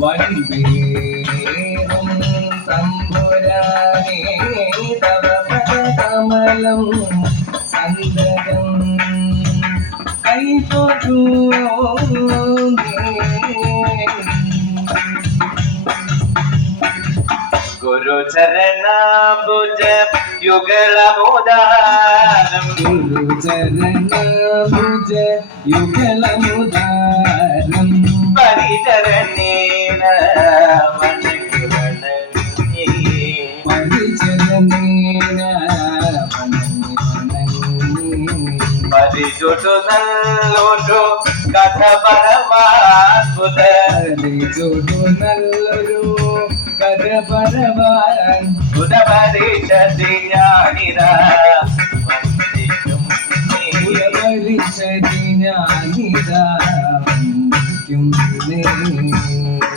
വൻപേരും തമ്പുരാനേ തവ പദകമലം സന്തതം കൈതൊഴൂ ഗുരുചരണാംബുജ യുഗളമുദാരം ഗുരുചരണാംബുജ യുഗളമുദാരം പരിചരണേന വണങ്ങി വണങ്ങി പരിചരണേന പരിചൊടു നല്ലൊരു കഥ പരമാത്ഭുത പരിചൊടു നല്ലൊരു കഥ പരമാൻ ഉദപരിഷതി ജ്ഞാനിത ഉദപരിഷതി ജ്ഞാനിത വന്ദിക്കും